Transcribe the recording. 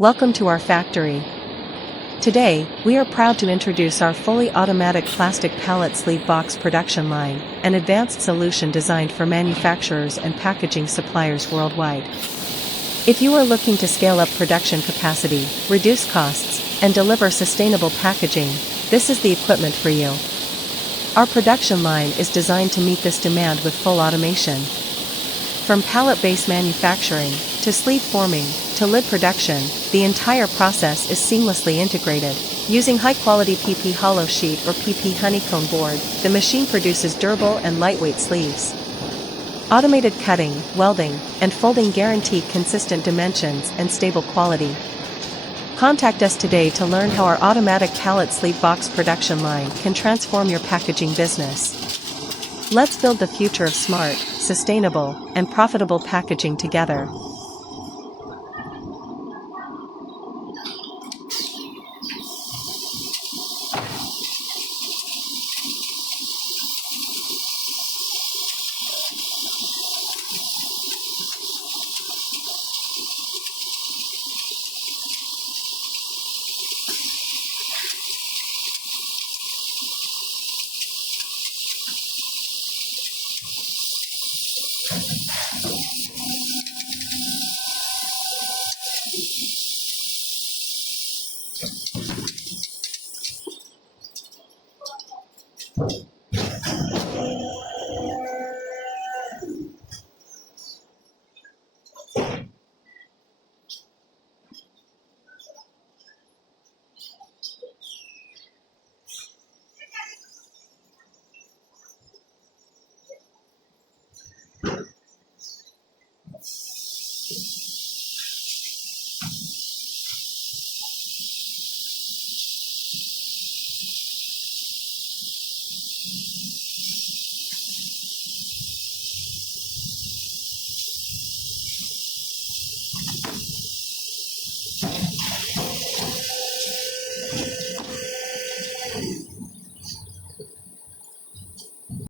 Welcome to our factory. Today, we are proud to introduce our fully automatic plastic pallet sleeve box production line, an advanced solution designed for manufacturers and packaging suppliers worldwide. If you are looking to scale up production capacity, reduce costs, and deliver sustainable packaging, this is the equipment for you. Our production line is designed to meet this demand with full automation. From pallet-based manufacturing, to sleeve forming, to lid production, the entire process is seamlessly integrated. Using high-quality PP hollow sheet or PP honeycomb board, the machine produces durable and lightweight sleeves. Automated cutting, welding, and folding guarantee consistent dimensions and stable quality. Contact us today to learn how our automatic pallet sleeve box production line can transform your packaging business. Let's build the future of smart, sustainable, and profitable packaging together.